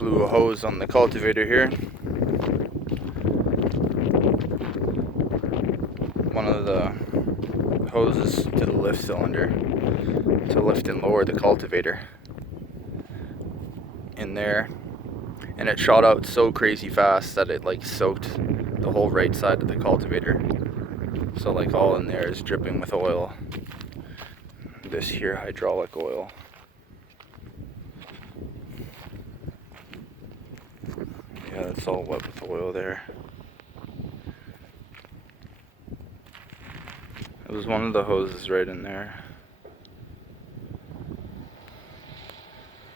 blew a hose on the cultivator here. One of the hoses to the lift cylinder to lift and lower the cultivator in there, and it shot out so crazy fast that it like soaked the whole right side of the cultivator. So like all in there is dripping with oil. This here hydraulic oil. Yeah, it's all wet with oil there. It was one of the hoses right in there.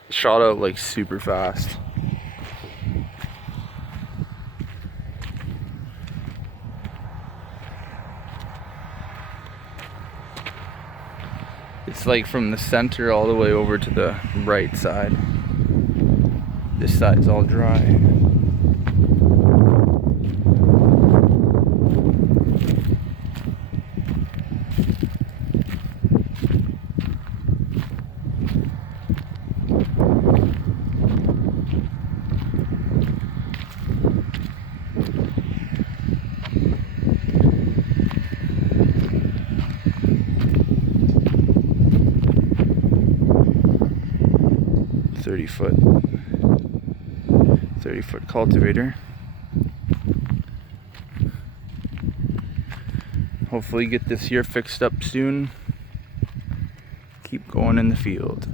It shot out like super fast. It's like from the center all the way over to the right side. This side's all dry. Thirty-foot cultivator. Hopefully get this here fixed up soon. Keep going in the field.